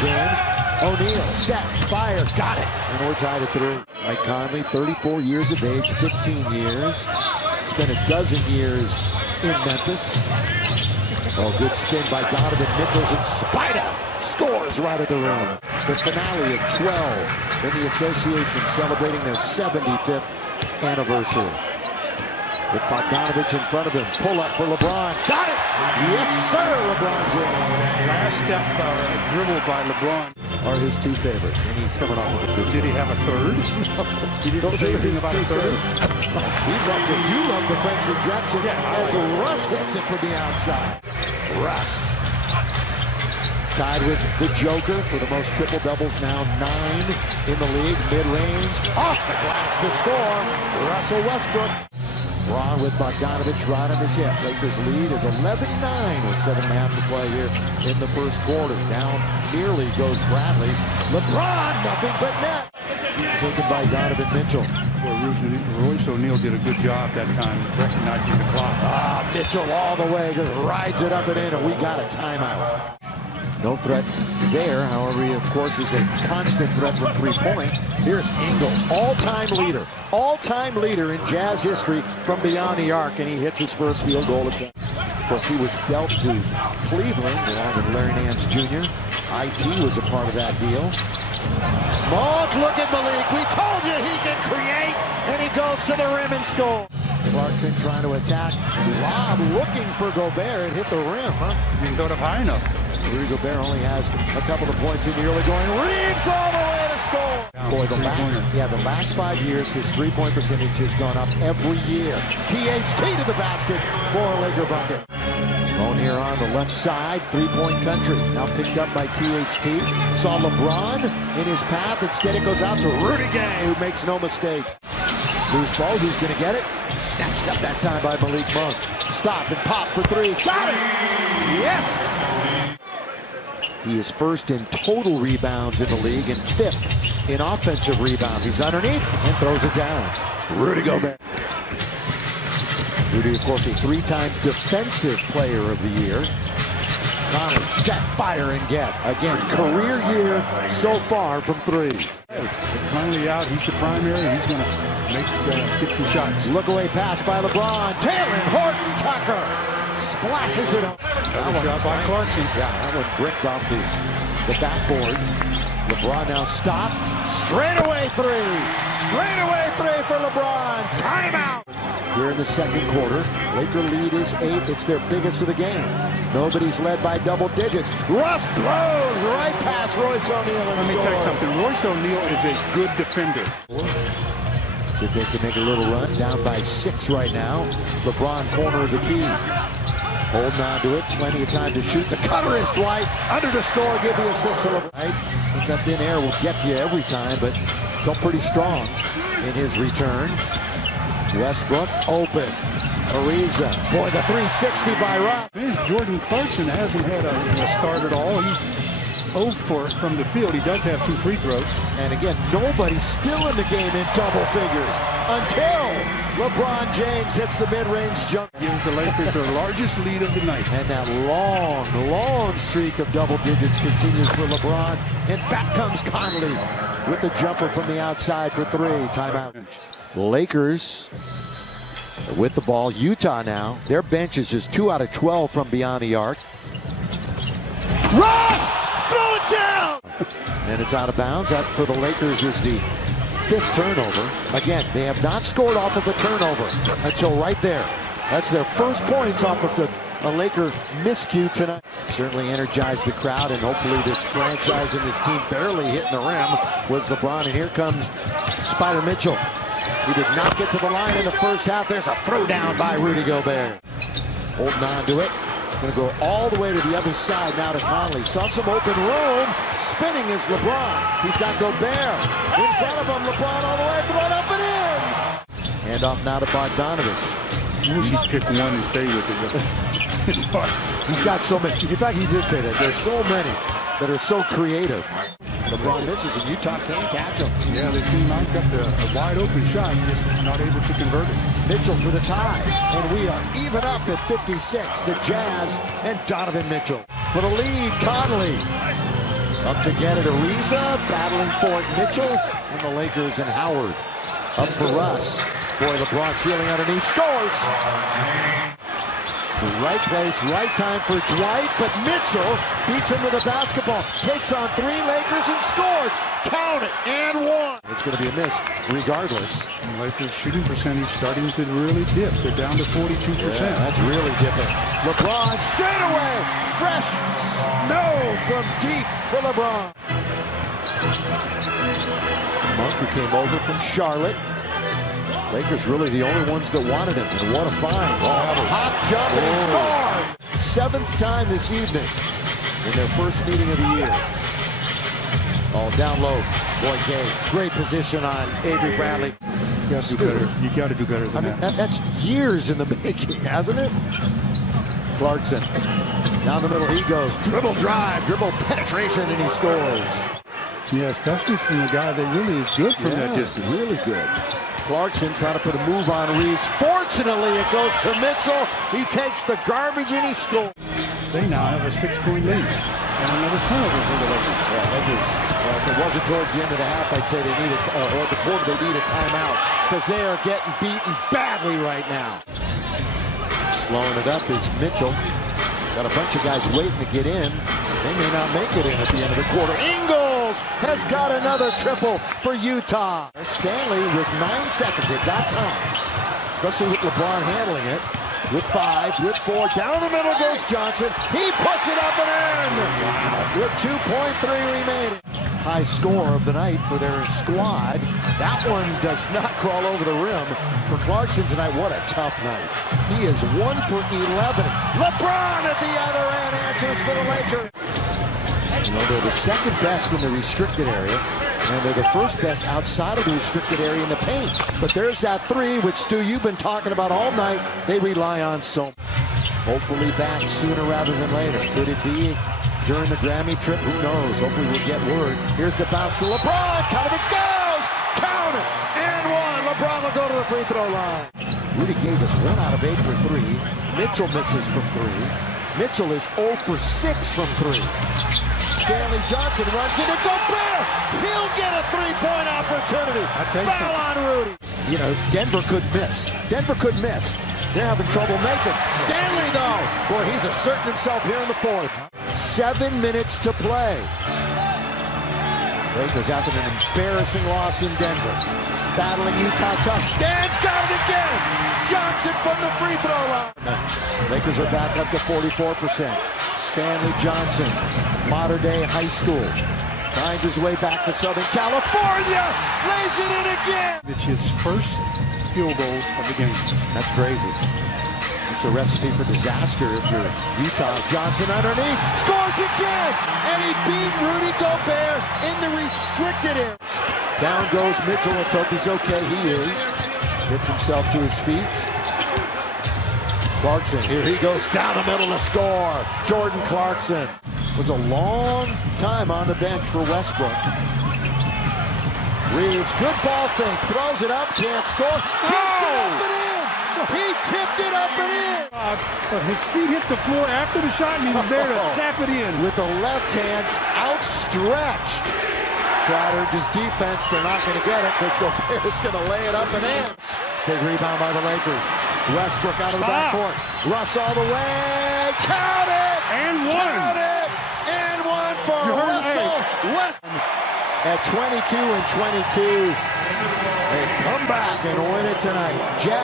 James. O'Neal, set, fire, got it. And we're tied at 3. Mike Conley, 34 years of age, 15 years. Spent a dozen years in Memphis. Oh, good spin by Donovan Mitchell, and Spider scores right at the rim. The finale of 12 in the association, celebrating their 75th anniversary. With Bogdanovich in front of him, pull up for LeBron. Got it! Yes, sir, LeBron James. Last step dribble by LeBron. Are his 2 favorites, and he's coming off of a Did he have a third? Did he say anything about a third? He loved it. You love the French rejection as Russ hits it from the outside. Russ. Tied with the Joker for the most triple-doubles, now 9 in the league. Mid-range, off the glass to score. Russell Westbrook. Braun with Bogdanovich right on his hip. Lakers lead is 11-9 with 7.5 to play here in the first quarter. Down nearly goes Bradley. LeBron, nothing but net. Taken by Donovan Mitchell. Well, Royce O'Neal did a good job that time recognizing the clock. Mitchell all the way, just rides it up and in, and we got a timeout. No threat there. However, he, of course, is a constant threat from three-point. Here's Ingles, all-time leader in Jazz history from beyond the arc, and he hits his first field goal attempt. Of course, he was dealt to Cleveland along with Larry Nance Jr. IT was a part of that deal. Monk, look at Malik. We told you he can create, and he goes to the rim and scores. Clarkson trying to attack. Lob looking for Gobert. It hit the rim, huh? Didn't go up high enough. Rudy Gobert only has a couple of points in the early going. Reeves all the way to score. Boy, the last 5 years, his three-point percentage has gone up every year. THT to the basket for a Laker bucket. Bone here on the left side, three-point country. Now picked up by THT. Saw LeBron in his path. Instead it goes out to Rudy Gay, who makes no mistake. Loose ball, who's going to get it? Snatched up that time by Malik Monk. Stop and pop for 3. Got it! Yes! He is first in total rebounds in the league and 5th in offensive rebounds. He's underneath and throws it down. Rudy Gobert. Rudy, of course, a 3-time defensive player of the year. Conley set, fire, and get. Again, career year so far from 3. Conley out, he's the primary, and he's going to get some shots. Look away pass by LeBron. Taylor Horton Tucker splashes it up. That one shot by Clarkson. Yeah, that one bricked off the backboard. LeBron now stop. Straightaway 3. Straightaway 3 for LeBron. Timeout. Here in the second quarter, Laker lead is 8. It's their biggest of the game. Nobody's led by double digits. Russ blows right past Royce O'Neal. Let me tell you something. Royce O'Neal is a good defender. See if they can make a little run. Down by 6 right now. LeBron corner of the key. Holding on to it. Plenty of time to shoot. The cutter is Dwight. Under the score. Give the assist to LeBron. Right? That thin air will get you every time, but still pretty strong in his return. Westbrook open. Ariza. Boy, the 360 by Rock. Jordan Clarkson hasn't had a start at all. He's 0 from the field. He does have 2 free throws. And again, nobody's still in the game in double figures until LeBron James hits the mid-range jump. Gives the Lakers their largest lead of the night. And that long streak of double digits continues for LeBron. And back comes Conley with the jumper from the outside for 3. Timeout. Lakers with the ball. Utah now. Their bench is just 2 out of 12 from beyond the arc. Russ! Throw it down! And it's out of bounds. That for the Lakers is the 5th turnover. Again, they have not scored off of a turnover until right there. That's their first points off of a Laker miscue tonight. Certainly energized the crowd, and hopefully this franchise and this team barely hitting the rim was LeBron. And here comes Spider Mitchell. He did not get to the line in the first half. There's a throwdown by Rudy Gobert. Holding on to it. Going to go all the way to the other side now to Conley. Saw some open room. Spinning is LeBron. He's got Gobert. In front of him, LeBron all the way. Throw it up and in. Hand off now to Bogdanovich. He'd pick one and stay with it. It's hard. He's got so many. In fact, he did say that. There's so many that are so creative. LeBron misses, and Utah can't catch him. Yeah, the team out got a wide open shot, just not able to convert it. Mitchell for the tie, and we are even up at 56. The Jazz and Donovan Mitchell for the lead. Conley. Up to get it, Ariza, battling for it, Mitchell, and the Lakers and Howard. Up for Russ. Boy, LeBron feeling underneath, scores! The right place, right time for Dwight, but Mitchell beats him with a basketball. Takes on three Lakers and scores. Count it, and one. It's going to be a miss, regardless. The Lakers shooting percentage starting to really dip. They're down to 42%. Yeah, that's really dipping. LeBron straight away. Fresh snow from deep for LeBron. Monk, who came over from Charlotte. Lakers really the only ones that wanted him, and what a find. Hop jump, and he scored! Seventh time this evening in their first meeting of the year. Oh, down low. Boy, Gay. Great position on Avery Bradley. You got to do better. You got to do better than that. That's years in the making, hasn't it? Clarkson. Down the middle he goes. Dribble drive, dribble penetration, and he scores. Yeah, especially from the guy that really is good from that distance. Really good. Clarkson trying to put a move on Reeves. Fortunately, it goes to Mitchell. He takes the garbage and he scores. They now have a 6-point lead and another turnover for the Lakers. Well, if it wasn't towards the end of the half, I'd say they need or the quarter, they need a timeout because they are getting beaten badly right now. Slowing it up is Mitchell. Got a bunch of guys waiting to get in. They may not make it in at the end of the quarter. Ingles has got another triple for Utah. Stanley with 9 seconds. They've got time, especially with LeBron handling it. With 5, with 4, down the middle goes Johnson. He puts it up and in with 2.3 remaining. High score of the night for their squad. That one does not crawl over the rim for Clarkson tonight. What a tough night. He is 1 for 11. LeBron at the other end answers for the Lakers. You know, they're the second best in the restricted area, and they're the first best outside of the restricted area in the paint. But there's that three, which, Stu, you've been talking about all night. They rely on so much. Hopefully back sooner rather than later. Could it be during the Grammy trip? Who knows? Hopefully we'll get word. Here's the bounce to LeBron. Count it goes! Count it! And one. LeBron will go to the free throw line. Rudy gave us 1 out of 8 for 3. Mitchell misses from 3. Mitchell is 0 for 6 from 3. Stanley Johnson runs into Gobert. He'll get a 3-point opportunity. Foul on Rudy. You know, Denver could miss. Denver could miss. They're having trouble making. Stanley, though. Boy, he's asserting himself here in the fourth. 7 minutes to play. Lakers after an embarrassing loss in Denver. Battling Utah tough. Stan's got it again. Johnson from the free throw line. Lakers are back up to 44%. Stanley Johnson, modern day high school. Finds his way back to Southern California. Lays it in again. It's his first field goal of the game. That's crazy. It's a recipe for disaster if you're Utah. Johnson underneath. Scores again. And he beat Rudy Gobert in the restricted area. Down goes Mitchell. Let's hope he's okay. He is. Gets himself to his feet. Clarkson, here he goes down the middle to score. Jordan Clarkson. Was a long time on the bench for Westbrook. Reeves, good ball fake, throws it up, can't score. Tipped it up and in. He tipped it up and in. His feet hit the floor after the shot, and he was there to tap it in. With the left hand outstretched. Flattered his defense. They're not going to get it because Gobert's going to lay it up and in. Big rebound by the Lakers. Westbrook out of the backcourt. Russ all the way. Count it! And one. Count it! And one for Russell Westbrook. At 22 and 22. They come back and win it tonight.